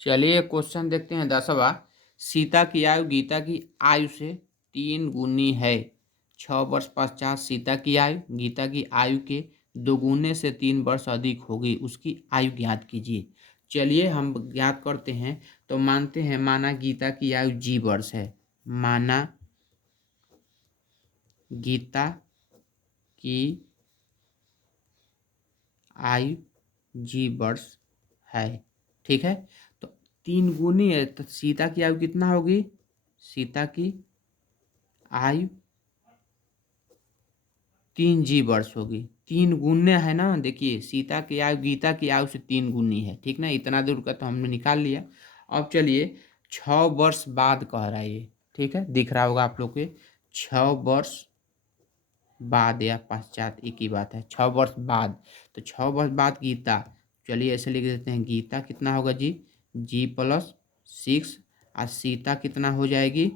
चलिए क्वेश्चन देखते हैं 10वां। सीता की आयु गीता की आयु से 3 गुनी है। 6 वर्ष पश्चात सीता की आयु गीता की आयु के 2 गुने से 3 वर्ष अधिक होगी, उसकी आयु ज्ञात कीजिए। चलिए हम ज्ञात करते हैं। तो मानते हैं, माना गीता की आयु जी वर्ष है। माना गीता की आयु जी वर्ष है, ठीक है। तो 3 गुनी है, तो सीता की आयु कितना होगी? सीता की आयु 3 जी वर्ष होगी। 3 गुने है ना, देखिए सीता की आयु गीता की आयु से 3 गुनी है, ठीक ना। इतना दूर का तो हमने निकाल लिया। अब चलिए 6 वर्ष बाद कह रहा है ये, ठीक है, दिख रहा होगा आप लोग के। 6 वर्ष बाद या पश्चात एक ही बात है। 6 वर्ष बाद, तो 6 वर्ष बाद गीता, चलिए ऐसे लिख देते हैं। गीता कितना होगा जी? जी प्लस 6। और सीता कितना हो जाएगी?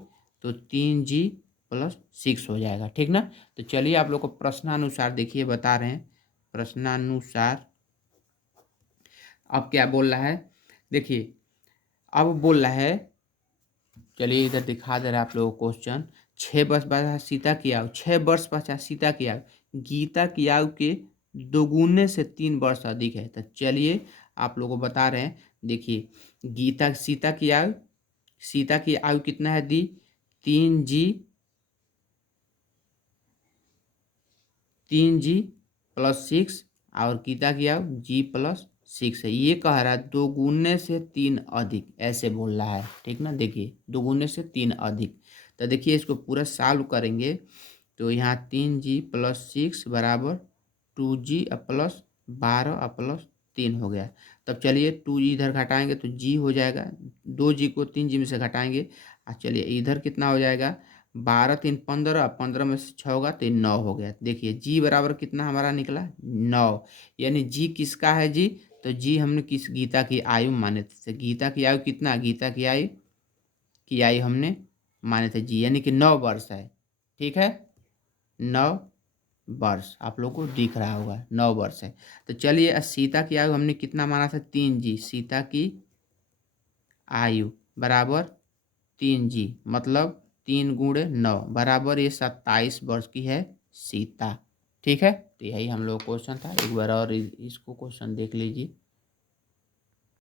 तो 3 जी प्लस 6 हो जाएगा, ठीक ना। तो चलिए आप लोग को प्रश्नानुसार देखिए बता रहे हैं। प्रश्नानुसार अब क्या बोल रहा है, देखिए अब बोल रहा है, चलिए इधर दिखा दे रहा है आप लोगों को क्वेश्चन। 6 वर्ष बाद सीता की आयु, 6 वर्ष पश्चात सीता की आयु गीता की आयु के 2 गुने से 3 वर्ष अधिक है। तो चलिए आप लोगों को बता रहे हैं, देखिए गीता सीता की आयु कितना है दी? 3 जी प्लस 6, और गीता की आयु जी प्लस 6 है। ये कह रहा है 2 गुने से 3 अधिक, ऐसे बोल रहा है, ठीक ना। देखिए 2 गुने से 3 अधिक। तो देखिए इसको पूरा सॉल्व करेंगे तो यहाँ 3 जी प्लस 6 बराबर 2 जी प्लस 12 प्लस 3 हो गया। तब चलिए 2 जी इधर घटाएंगे तो जी हो जाएगा। 2 जी को 3 जी में से घटाएंगे। चलिए इधर कितना हो जाएगा? 12 3 15, 15 में से 6 होगा तो 9 हो गया। देखिए जी बराबर कितना हमारा निकला? 9। यानी जी किसका है जी? तो जी हमने किस गीता की आयु माने थे। गीता की आयु कितना? गीता की आयु हमने माने थे जी, यानी कि 9 वर्ष है, ठीक है। 9 वर्ष आप लोग को दिख रहा होगा, 9 वर्ष है। तो चलिए सीता की आयु हमने कितना माना था? 3 जी। सीता की आयु बराबर 3 जी, मतलब 3 × 9 बराबर ये 27 वर्ष की है सीता, ठीक है। तो यही हम लोग क्वेश्चन था। एक बार और इसको क्वेश्चन देख लीजिए।